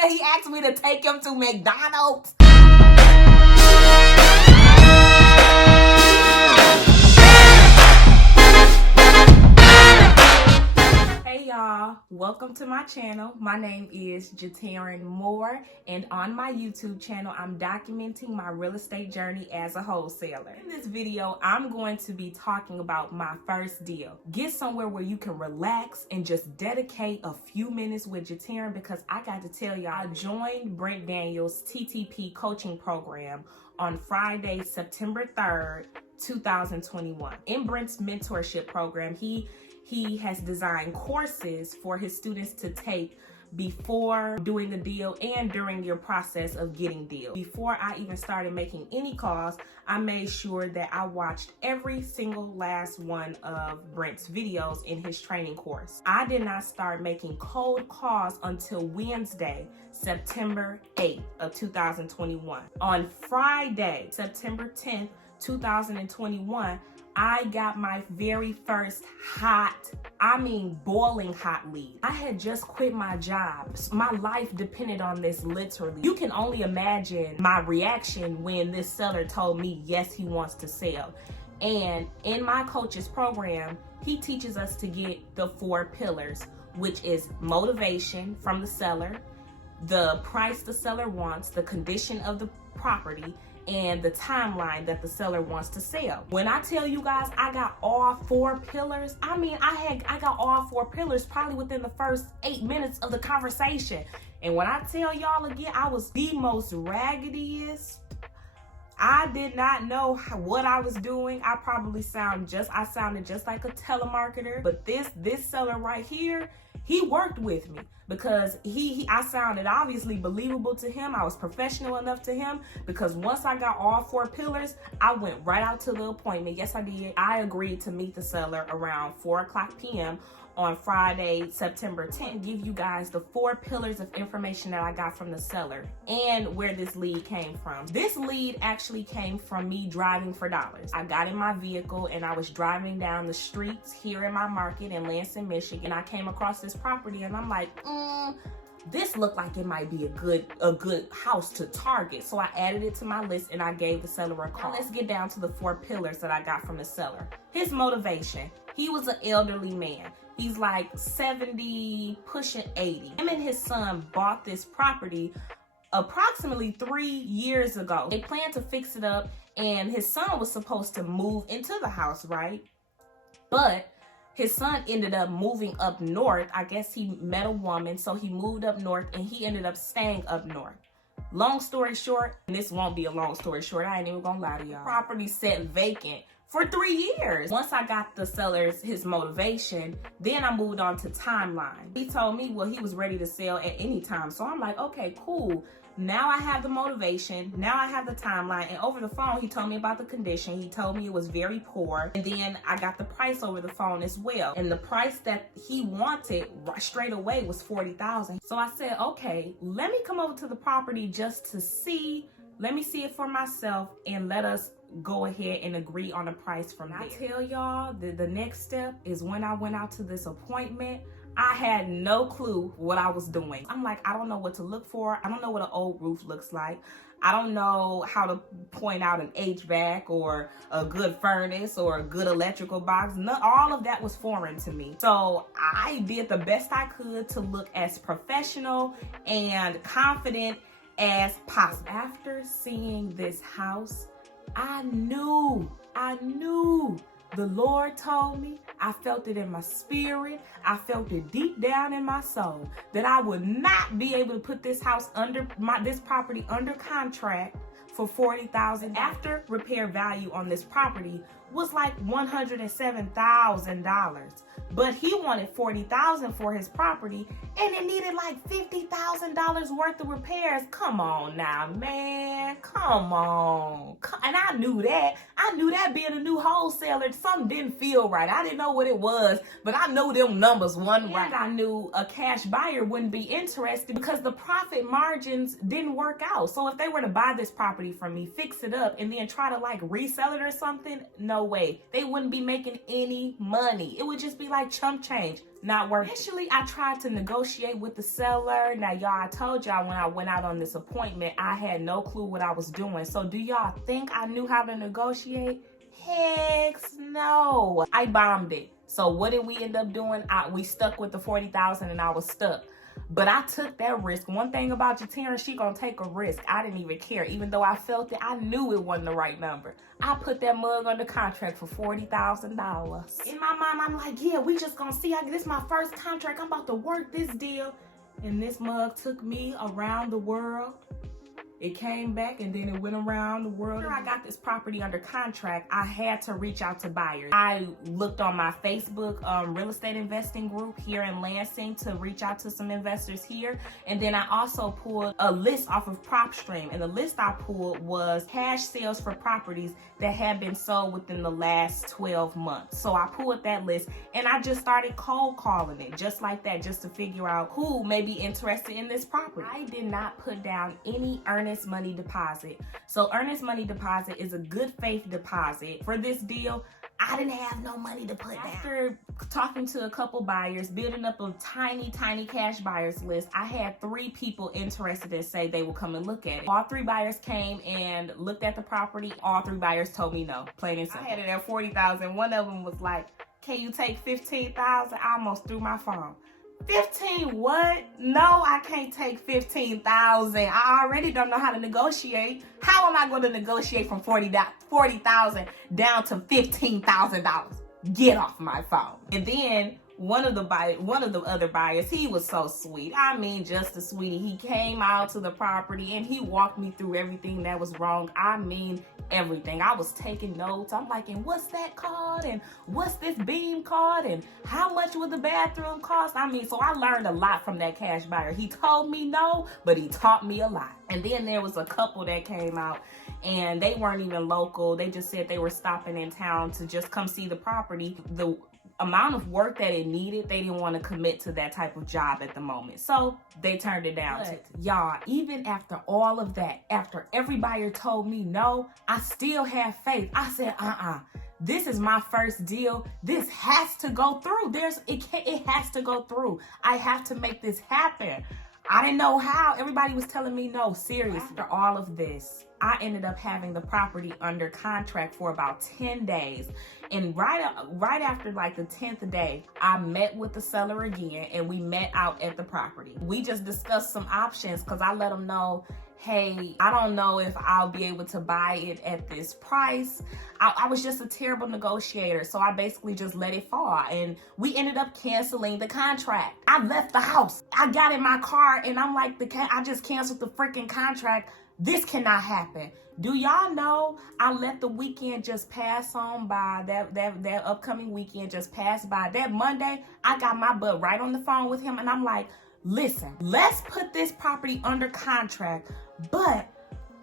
said he asked me to take him to McDonald's. Hey y'all, welcome to my channel. My name is Jatarin Moore, and on my YouTube channel, I'm documenting my real estate journey as a wholesaler. In this video, I'm going to be talking about my first deal. Get somewhere where you can relax and just dedicate a few minutes with Jatarin, because I got to tell y'all, I joined Brent Daniels' TTP coaching program on Friday, September 3rd, 2021. In Brent's mentorship program, he has designed courses for his students to take before doing a deal and during your process of getting deals. Before I even started making any calls, I made sure that I watched every single last one of Brent's videos in his training course. I did not start making cold calls until Wednesday, September 8th of 2021. On Friday, September 10th, 2021, I got my very first boiling hot lead. I had just quit my job. My life depended on this, literally. You can only imagine my reaction when this seller told me, yes, he wants to sell. And in my coach's program, he teaches us to get the 4 pillars, which is motivation from the seller, the price the seller wants, the condition of the property, and the timeline that the seller wants to sell. When I tell you guys I got all 4 pillars, I got all 4 pillars probably within the first 8 minutes of the conversation. And when I tell y'all again, I was the most raggediest. I did not know what I was doing. I sounded just like a telemarketer. But this seller right here, he worked with me because I sounded obviously believable to him. I was professional enough to him, because once I got all 4 pillars, I went right out to the appointment. Yes, I did. I agreed to meet the seller around 4:00 p.m. on Friday, September 10th. Give you guys the 4 pillars of information that I got from the seller and where this lead came from. This lead actually came from me driving for dollars. I got in my vehicle and I was driving down the streets here in my market in Lansing, Michigan. I came across this property and I'm like, this looked like it might be a good house to target. So I added it to my list and I gave the seller a call. Now let's get down to the 4 pillars that I got from the seller. His motivation. He was an elderly man. He's like 70, pushing 80. Him and his son bought this property approximately 3 years ago. They planned to fix it up, and his son was supposed to move into the house, right? But his son ended up moving up north. I guess he met a woman, so he moved up north and he ended up staying up north. Long story short, and this won't be a long story short, I ain't even gonna lie to y'all. Property sat vacant for 3 years. Once I got the seller's his motivation, then I moved on to timeline. He told me, well, he was ready to sell at any time. So I'm like, okay, cool. Now I have the motivation. Now I have the timeline. And over the phone, he told me about the condition. He told me it was very poor. And then I got the price over the phone as well. And the price that he wanted straight away was $40,000. So I said, okay, let me come over to the property just to see. Let me see it for myself, and let us go ahead and agree on a price from there. I tell y'all, the next step is when I went out to this appointment, I had no clue what I was doing. I'm like, I don't know what to look for. I don't know what an old roof looks like. I don't know how to point out an HVAC or a good furnace or a good electrical box. All of that was foreign to me. So I did the best I could to look as professional and confident as possible. After seeing this house, I knew the Lord told me. I felt it in my spirit. I felt it deep down in my soul that I would not be able to put this house this property under contract for $40,000. After repair value on this property was like $107,000. But he wanted $40,000 for his property, and it needed like $50,000 worth of repairs. Come on now, man. Come on. And I knew that. Being a new wholesaler, something didn't feel right. I didn't know what it was, but I knew them numbers wasn't right. I knew a cash buyer wouldn't be interested because the profit margins didn't work out. So if they were to buy this property property from me, fix it up, and then try to like resell it or something, no way. They wouldn't be making any money. It would just be like chump change. Not worth it. Initially, I tried to negotiate with the seller. Now, y'all, I told y'all when I went out on this appointment, I had no clue what I was doing. So do y'all think I knew how to negotiate? Heck no. I bombed it. So what did we end up doing? We stuck with the $40,000 and I was stuck. But I took that risk. One thing about Jatira, she gonna take a risk. I didn't even care. Even though I felt it, I knew it wasn't the right number. I put that mug under contract for $40,000. In my mind, I'm like, yeah, we just gonna see. This is my first contract. I'm about to work this deal. And this mug took me around the world. It came back and then it went around the world. After I got this property under contract, I had to reach out to buyers. I looked on my Facebook real estate investing group here in Lansing to reach out to some investors here. And then I also pulled a list off of PropStream. And the list I pulled was cash sales for properties that had been sold within the last 12 months. So I pulled that list and I just started cold calling it just like that, just to figure out who may be interested in this property. I did not put down any earnest money deposit. So earnest money deposit is a good faith deposit. For this deal, I didn't have no money to put down. After talking to a couple buyers, building up a tiny cash buyers list, I had 3 people interested and say they will come and look at it. All 3 buyers came and looked at the property. All 3 buyers told me no, plain and simple. I had it at $40,000. One of them was like, can you take $15,000? I almost threw my phone. 15 what? No, I can't take 15,000. I already don't know how to negotiate. How am I going to negotiate from $40,000 down to $15,000? Get off my phone. And then one of the other buyers, he was so sweet. I mean, just a sweetie. He came out to the property and he walked me through everything that was wrong. I mean, everything. I was taking notes. I'm like, and what's that called? And what's this beam called? And how much would the bathroom cost? I mean, so I learned a lot from that cash buyer. He told me no, but he taught me a lot. And then there was a couple that came out and they weren't even local. They just said they were stopping in town to just come see the property. The amount of work that it needed, they didn't want to commit to that type of job at the moment. So they turned it down. But y'all, even after all of that, after every buyer told me no, I still have faith. I said, this is my first deal. This has to go through. It has to go through. I have to make this happen. I didn't know how. Everybody was telling me no, seriously. After all of this, I ended up having the property under contract for about 10 days. And right after like the 10th day, I met with the seller again and we met out at the property. We just discussed some options because I let them know, hey, I don't know if I'll be able to buy it at this price. I was just a terrible negotiator, so I basically just let it fall. And we ended up canceling the contract. I left the house. I got in my car and I'm like, I just canceled the freaking contract. This cannot happen. Do y'all know I let the weekend just pass on by? That upcoming weekend just passed by. That Monday, I got my butt right on the phone with him and I'm like, listen, let's put this property under contract, but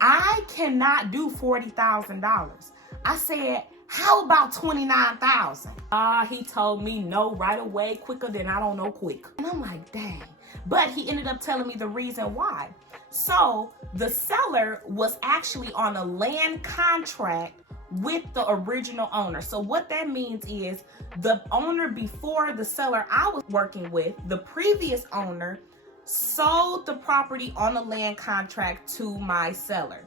I cannot do $40,000. I said, how about $29,000? He told me no right away, quicker than I don't know quick. And I'm like, dang. But he ended up telling me the reason why. So the seller was actually on a land contract with the original owner. So what that means is the owner before the seller I was working with, the previous owner, sold the property on a land contract to my seller.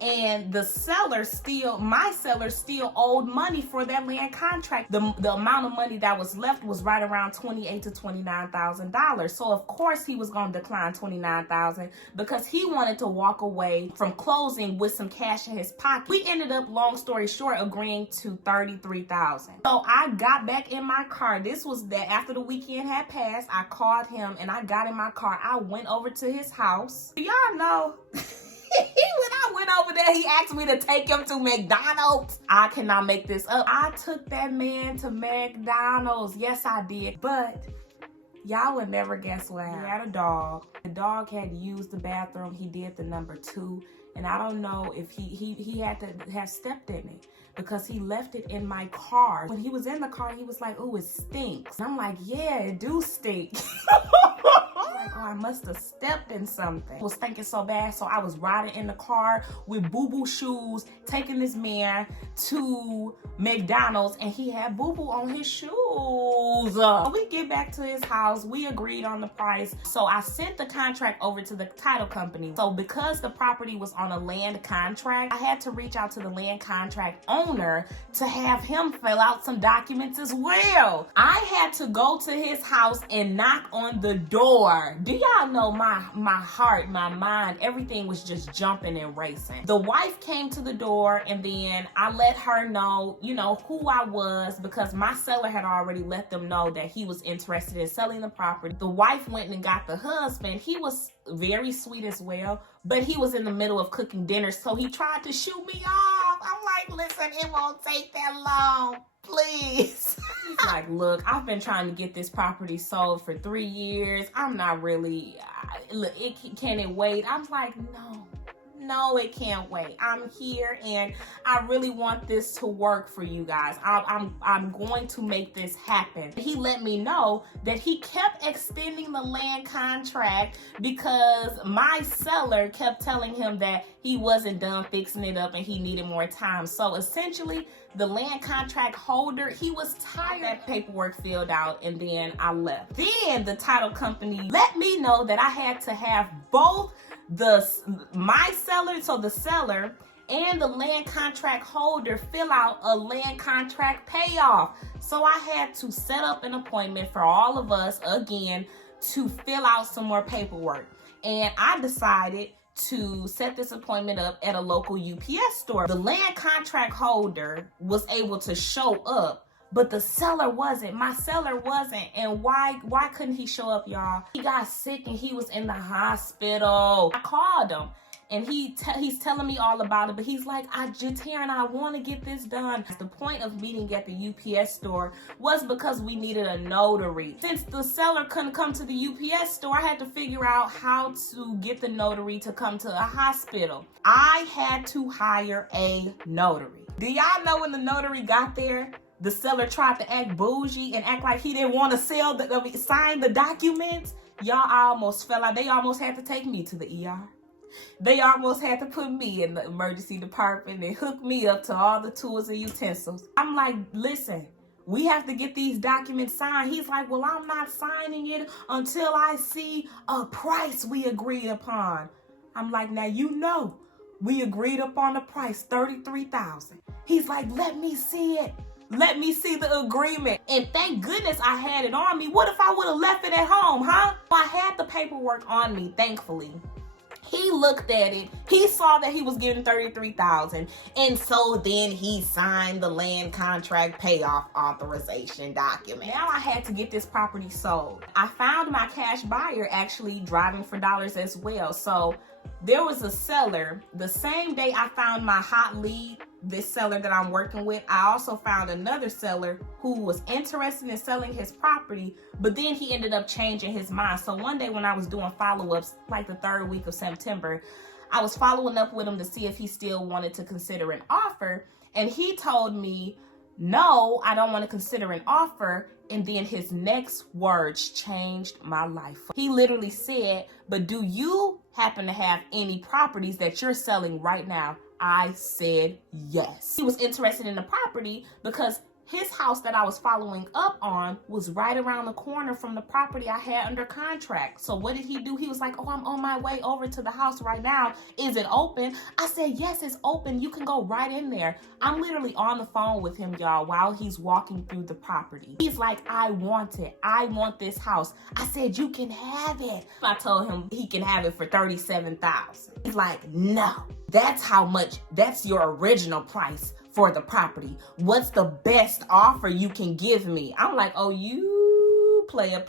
And my seller still owed money for that land contract. The amount of money that was left was right around $28,000 to $29,000. So of course he was going to decline $29,000 because he wanted to walk away from closing with some cash in his pocket. We ended up, long story short, agreeing to $33,000. So I got back in my car. This was that after the weekend had passed. I called him and I got in my car. I went over to his house. Y'all know. When I went over there, he asked me to take him to McDonald's. I cannot make this up. I took that man to McDonald's. Yes, I did. But y'all would never guess what happened. He had a dog. The dog had used the bathroom. He did the number 2. And I don't know if he had to have stepped in it because he left it in my car. When he was in the car, he was like, ooh, it stinks. And I'm like, yeah, it do stink. like, oh, I must have stepped in something. I was thinking so bad, so I was riding in the car with boo-boo shoes, taking this man to McDonald's, and he had boo-boo on his shoes. We get back to his house, we agreed on the price. So I sent the contract over to the title company. So because the property was on a land contract, I had to reach out to the land contract owner to have him fill out some documents as well. I had to go to his house and knock on the door. Do y'all know my heart, my mind, everything was just jumping and racing. The wife came to the door, and then I let her know, you know, who I was, because my seller had already let them know that he was interested in selling the property. The wife went and got the husband. He was very sweet as well, but he was in the middle of cooking dinner, so he tried to shoot me off. I'm like, listen, it won't take that long, please. He's like, look, I've been trying to get this property sold for 3 years. I'm not really, can it wait? I'm like, no, it can't wait. I'm here and I really want this to work for you guys. I'm going to make this happen. He let me know that he kept extending the land contract because my seller kept telling him that he wasn't done fixing it up and he needed more time. So essentially, the land contract holder, he was tired. That paperwork filled out, and then I left. Then the title company let me know that I had to have both my seller, so the seller and the land contract holder, fill out a land contract payoff. So I had to set up an appointment for all of us again to fill out some more paperwork. And I decided to set this appointment up at a local UPS store. The land contract holder was able to show up, but the seller wasn't. My seller wasn't. And why couldn't he show up, y'all? He got sick and he was in the hospital. I called him and he's telling me all about it, but he's like, Taryn, I want to get this done. The point of meeting at the UPS store was because we needed a notary. Since the seller couldn't come to the UPS store, I had to figure out how to get the notary to come to a hospital. I had to hire a notary. Do y'all know when the notary got there, the seller tried to act bougie and act like he didn't want to sign the documents? Y'all, I almost fell out. They almost had to take me to the ER. They almost had to put me in the emergency department and hook me up to all the tools and utensils. I'm like, listen, we have to get these documents signed. He's like, well, I'm not signing it until I see a price we agreed upon. I'm like, now you know, we agreed upon a price, $33,000. He's like, let me see it. Let me see the agreement. And thank goodness I had it on me. What if I would have left it at home, huh? I had the paperwork on me, thankfully. He looked at it. He saw that he was getting $33,000. And so then he signed the land contract payoff authorization document. Now I had to get this property sold. I found my cash buyer actually driving for dollars as well. So there was a seller. The same day I found my hot lead, this seller that I'm working with, I also found another seller who was interested in selling his property, but then he ended up changing his mind. So one day when I was doing follow-ups, like the 3rd week of September, I was following up with him to see if he still wanted to consider an offer. And he told me, no, I don't want to consider an offer. And then his next words changed my life. He literally said, but do you happen to have any properties that you're selling right now? I said yes. He was interested in the property because his house that I was following up on was right around the corner from the property I had under contract. So what did he do? He was like, oh, I'm on my way over to the house right now. Is it open? I said, yes, it's open. You can go right in there. I'm literally on the phone with him, y'all, while he's walking through the property. He's like, I want it. I want this house. I said, you can have it. I told him he can have it for $37,000. He's like, no, that's how much, that's your original price for the property. What's the best offer you can give me? I'm like, oh, you player.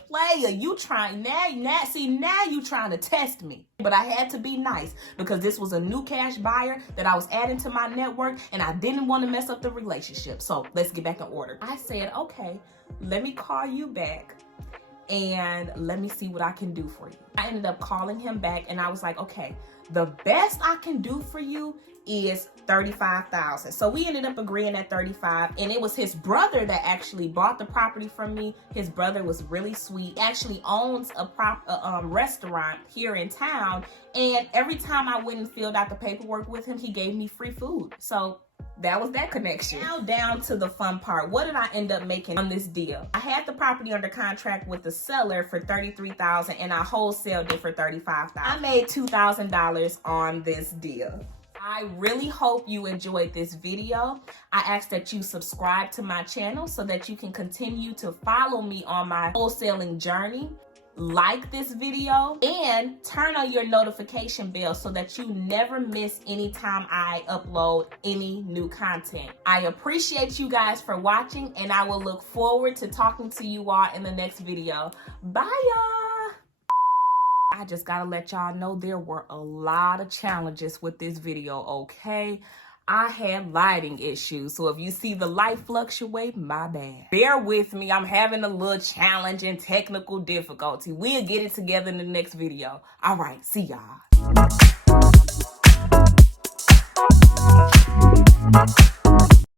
You trying now you trying to test me. But I had to be nice because this was a new cash buyer that I was adding to my network and I didn't want to mess up the relationship. So let's get back in order. I said, okay, let me call you back and let me see what I can do for you. I ended up calling him back and I was like, okay, the best I can do for you is $35,000. So we ended up agreeing at 35, and it was his brother that actually bought the property from me. His brother was really sweet. He actually owns a restaurant here in town, and every time I went and filled out the paperwork with him, he gave me free food. So that was that connection. Now down to the fun part. What did I end up making on this deal? I had the property under contract with the seller for $33,000, and I wholesaled it for $35,000. I made $2,000 on this deal. I really hope you enjoyed this video. I ask that you subscribe to my channel so that you can continue to follow me on my wholesaling journey. Like this video and turn on your notification bell so that you never miss any time I upload any new content. I appreciate you guys for watching, and I will look forward to talking to you all in the next video. Bye, y'all. I just gotta let y'all know there were a lot of challenges with this video, okay? I had lighting issues, so if you see the light fluctuate, my bad. Bear with me, I'm having a little challenge and technical difficulty. We'll get it together in the next video. All right, see y'all.